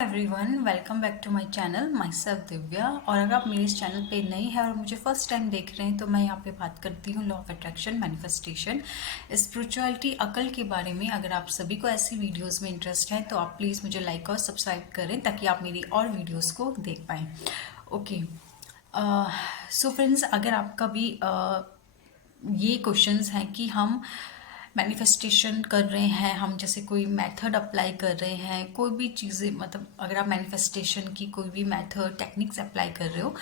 Everyone, welcome back to my channel. Myself Divya. और अगर आप मेरे इस चैनल पे नए हैं और मुझे फर्स्ट टाइम देख रहे हैं तो मैं यहाँ पे बात करती हूँ law of attraction, manifestation, spirituality, अकल के बारे में। अगर आप सभी को ऐसी वीडियोस में इंटरेस्ट है तो आप प्लीज़ मुझे लाइक और सब्सक्राइब करें ताकि आप मेरी और वीडियोज़ को देख पाएँ। ओके, सो फ्रेंड्स, अगर आपका भी ये क्वेश्चंस हैं कि हम मैनिफेस्टेशन कर रहे हैं, हम जैसे कोई मेथड अप्लाई कर रहे हैं, कोई भी चीज़ें, मतलब अगर आप मैनिफेस्टेशन की कोई भी मेथड टेक्निक्स अप्लाई कर रहे हो,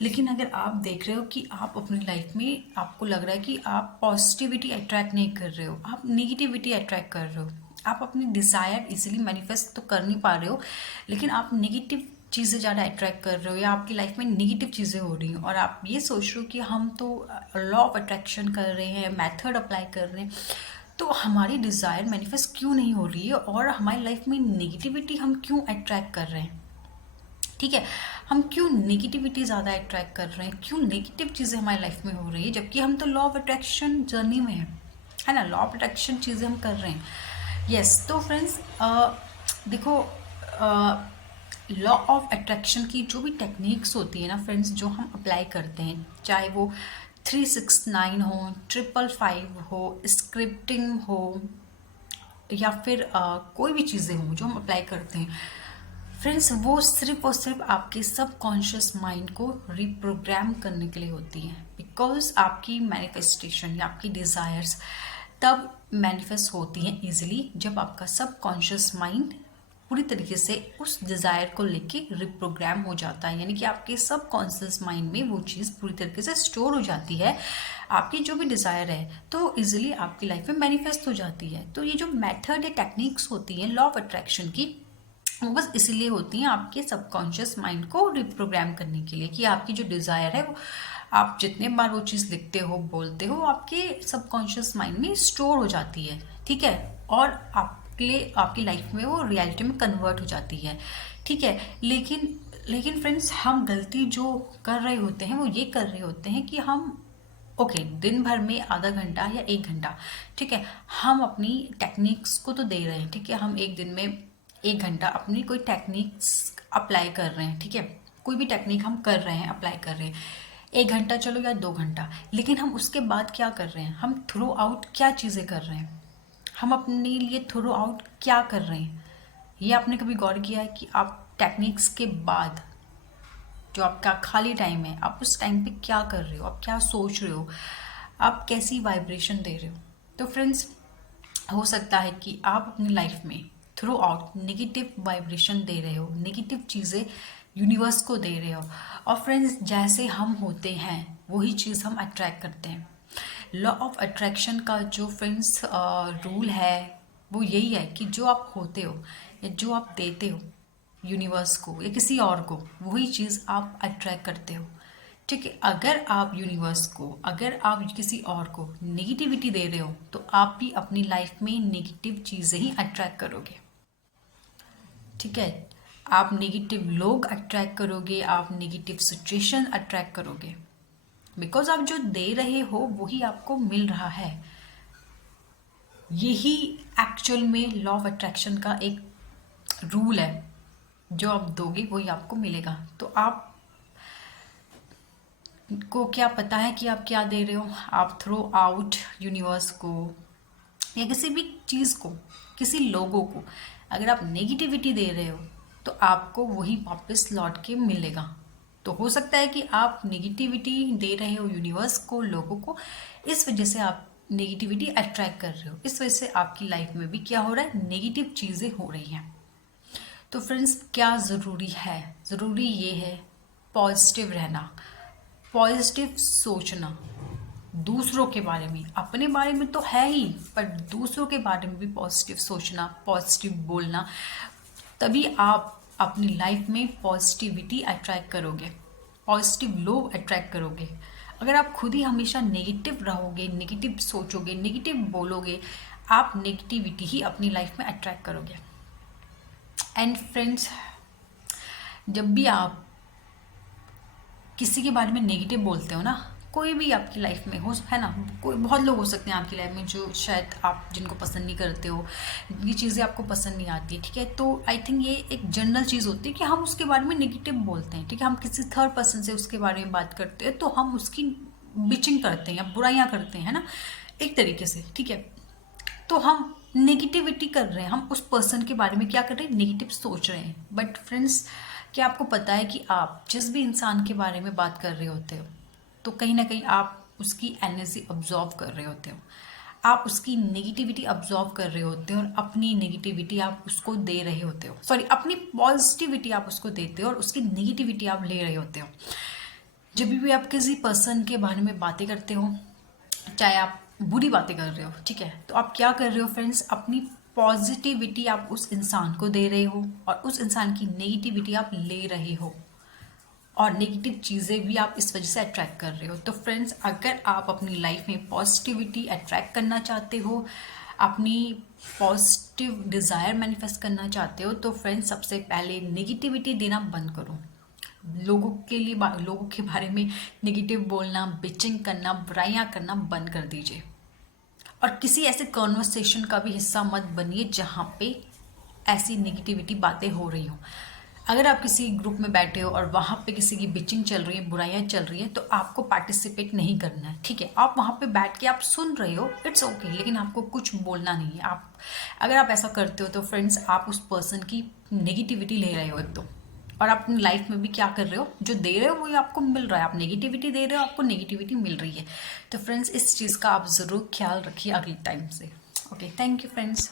लेकिन अगर आप देख रहे हो कि आप अपनी लाइफ में आपको लग रहा है कि आप पॉजिटिविटी अट्रैक्ट नहीं कर रहे हो, आप नेगेटिविटी अट्रैक्ट कर रहे हो, आप अपनी डिज़ायर इजीली मैनिफेस्ट तो कर नहीं पा रहे हो, लेकिन आप नेगेटिव चीज़ें ज़्यादा अट्रैक्ट कर रहे हो या आपकी लाइफ में नेगेटिव चीज़ें हो रही हैं और आप ये सोच रहे हो कि हम तो लॉ ऑफ अट्रैक्शन कर रहे हैं, मेथड अप्लाई कर रहे हैं, तो हमारी डिज़ायर मैनिफेस्ट क्यों नहीं हो रही है और हमारी लाइफ में नेगेटिविटी हम क्यों अट्रैक्ट कर रहे हैं। ठीक है, हम क्यों नेगेटिविटी ज़्यादा अट्रैक्ट कर रहे हैं, क्यों नेगेटिव चीज़ें हमारी लाइफ में हो रही है, जबकि हम तो लॉ ऑफ अट्रैक्शन जर्नी में है ना। लॉ ऑफ अट्रैक्शन चीज़ें हम कर रहे हैं। यस, तो फ्रेंड्स देखो, लॉ ऑफ अट्रैक्शन की जो भी टेक्निक्स होती है ना फ्रेंड्स, जो हम अप्लाई करते हैं, चाहे वो 369 हो, 555 हो, स्क्रिप्टिंग हो, या फिर कोई भी चीज़ें हों जो हम अप्लाई करते हैं फ्रेंड्स, वो सिर्फ और सिर्फ आपके सबकॉन्शियस माइंड को रिप्रोग्राम करने के लिए होती है। बिकॉज आपकी मैनिफेस्टेशन या आपकी डिज़ायर्स तब मैनिफेस्ट होती हैं इजीली जब आपका सबकॉन्शियस माइंड पूरी तरीके से उस डिज़ायर को लेके रिप्रोग्राम हो जाता है, यानी कि आपके सबकॉन्शियस माइंड में वो चीज़ पूरी तरीके से स्टोर हो जाती है। आपकी जो भी डिज़ायर है तो इजीली आपकी लाइफ में मैनिफेस्ट हो जाती है। तो ये जो मेथड या टेक्निक्स होती हैं लॉ ऑफ अट्रैक्शन की, वो बस इसीलिए होती हैं आपके सबकॉन्शियस माइंड को रिप्रोग्राम करने के लिए कि आपकी जो डिज़ायर है वो आप जितने बार वो चीज़ लिखते हो, बोलते हो, आपके सबकॉन्शियस माइंड में स्टोर हो जाती है। ठीक है, और आपके लिए आपकी लाइफ में वो रियलिटी में कन्वर्ट हो जाती है। ठीक है, लेकिन फ्रेंड्स, हम गलती जो कर रहे होते हैं वो ये कर रहे होते हैं कि हम ओके दिन भर में आधा घंटा या 1 घंटा, ठीक है, हम अपनी टेक्निक्स को तो दे रहे हैं। ठीक है, हम एक दिन में 1 घंटा अपनी कोई टेक्निक्स अप्लाई कर रहे हैं। ठीक है, कोई भी टेक्निक हम कर रहे हैं, अप्लाई कर रहे हैं 1 घंटा, चलो, या 2 घंटा, लेकिन हम उसके बाद क्या कर रहे हैं, हम थ्रू आउट क्या चीज़ें कर रहे हैं, हम अपने लिए थ्रू आउट क्या कर रहे हैं। ये आपने कभी गौर किया है कि आप टेक्निक्स के बाद जो आपका खाली टाइम है, आप उस टाइम पे क्या कर रहे हो, आप क्या सोच रहे हो, आप कैसी वाइब्रेशन दे रहे हो। तो फ्रेंड्स, हो सकता है कि आप अपनी लाइफ में थ्रू आउट नेगेटिव वाइब्रेशन दे रहे हो, नेगेटिव चीज़ें यूनिवर्स को दे रहे हो, और फ्रेंड्स, जैसे हम होते हैं वही चीज़ हम अट्रैक्ट करते हैं। लॉ ऑफ अट्रैक्शन का जो फ्रेंड्स रूल है वो यही है कि जो आप होते हो या जो आप देते हो यूनिवर्स को या किसी और को, वही चीज़ आप अट्रैक्ट करते हो। ठीक है, अगर आप यूनिवर्स को, अगर आप किसी और को नेगेटिविटी दे रहे हो तो आप भी अपनी लाइफ में नेगेटिव चीज़ें ही अट्रैक्ट करोगे। ठीक है, आप नेगेटिव लोग अट्रैक्ट करोगे, आप नेगेटिव सिचुएशन अट्रैक्ट करोगे, बिकॉज आप जो दे रहे हो वही आपको मिल रहा है। यही एक्चुअल में लॉ ऑफ अट्रैक्शन का एक रूल है, जो आप दोगे वही आपको मिलेगा। तो आप को क्या पता है कि आप क्या दे रहे हो, आप थ्रू आउट यूनिवर्स को या किसी भी चीज़ को, किसी लोगों को, अगर आप नेगेटिविटी दे रहे हो तो आपको वही वापस लौट के मिलेगा। तो हो सकता है कि आप नेगेटिविटी दे रहे हो यूनिवर्स को, लोगों को, इस वजह से आप नेगेटिविटी अट्रैक्ट कर रहे हो, इस वजह से आपकी लाइफ में भी क्या हो रहा है, नेगेटिव चीज़ें हो रही हैं। तो फ्रेंड्स, क्या ज़रूरी है, ज़रूरी ये है पॉजिटिव रहना, पॉजिटिव सोचना, दूसरों के बारे में, अपने बारे में तो है ही, पर दूसरों के बारे में भी पॉजिटिव सोचना, पॉजिटिव बोलना, तभी आप अपनी लाइफ में पॉजिटिविटी अट्रैक्ट करोगे, पॉजिटिव लोग अट्रैक्ट करोगे। अगर आप खुद ही हमेशा नेगेटिव रहोगे, नेगेटिव सोचोगे, नेगेटिव बोलोगे, आप नेगेटिविटी ही अपनी लाइफ में अट्रैक्ट करोगे। एंड फ्रेंड्स, जब भी आप किसी के बारे में नेगेटिव बोलते हो ना, कोई भी आपकी लाइफ में हो, है ना, कोई बहुत लोग हो सकते हैं आपकी लाइफ में जो शायद आप जिनको पसंद नहीं करते हो, ये चीज़ें आपको पसंद नहीं आती, ठीक है। तो आई थिंक ये एक जनरल चीज़ होती है कि हम उसके बारे में नेगेटिव बोलते हैं, ठीक है। हम किसी थर्ड पर्सन से उसके बारे में बात करते हैं तो हम उसकी बिचिंग करते हैं या बुराइयां करते हैं ना, एक तरीके से, ठीक है। तो हम नेगेटिविटी कर रहे हैं, हम उस पर्सन के बारे में क्या कर रहे हैं, नेगेटिव सोच रहे हैं। बट फ्रेंड्स, क्या आपको पता है कि आप जिस भी इंसान के बारे में बात कर रहे होते हो तो कहीं ना कहीं आप उसकी एनर्जी ऑब्जॉर्व कर रहे होते हो, आप उसकी नेगेटिविटी ऑब्जॉर्व कर रहे होते हो और अपनी नेगेटिविटी आप उसको दे रहे होते हो, सॉरी, अपनी पॉजिटिविटी आप उसको देते हो और उसकी नेगेटिविटी आप ले रहे होते हो। जब भी आप किसी पर्सन के बारे में बातें करते हो, चाहे आप बुरी बातें कर रहे हो, ठीक है, तो आप क्या कर रहे हो फ्रेंड्स, अपनी पॉजिटिविटी आप उस इंसान को दे रहे हो और उस इंसान की नेगेटिविटी आप ले रहे हो और नेगेटिव चीज़ें भी आप इस वजह से अट्रैक्ट कर रहे हो। तो फ्रेंड्स, अगर आप अपनी लाइफ में पॉजिटिविटी अट्रैक्ट करना चाहते हो, अपनी पॉजिटिव डिज़ायर मैनिफेस्ट करना चाहते हो, तो फ्रेंड्स सबसे पहले नेगेटिविटी देना बंद करो। लोगों के बारे में नेगेटिव बोलना, बिचिंग करना, बुराइयां करना बंद कर दीजिए और किसी ऐसे कॉन्वर्सेशन का भी हिस्सा मत बनिए जहाँ पे ऐसी नेगेटिविटी बातें हो रही हो। अगर आप किसी ग्रुप में बैठे हो और वहाँ पे किसी की बिचिंग चल रही है, बुराइयां चल रही है, तो आपको पार्टिसिपेट नहीं करना है, ठीक है। आप वहाँ पे बैठ के आप सुन रहे हो, इट्स ओके, लेकिन आपको कुछ बोलना नहीं है। आप अगर आप ऐसा करते हो तो फ्रेंड्स, आप उस पर्सन की नेगेटिविटी ले रहे हो एक तो, और आप अपनी लाइफ में भी क्या कर रहे हो, जो दे रहे हो वही आपको मिल रहा है। आप नेगेटिविटी दे रहे हो, आपको नेगेटिविटी मिल रही है। तो फ्रेंड्स, इस चीज़ का आप ज़रूर ख्याल रखिए अगले टाइम से। Okay, thank you friends.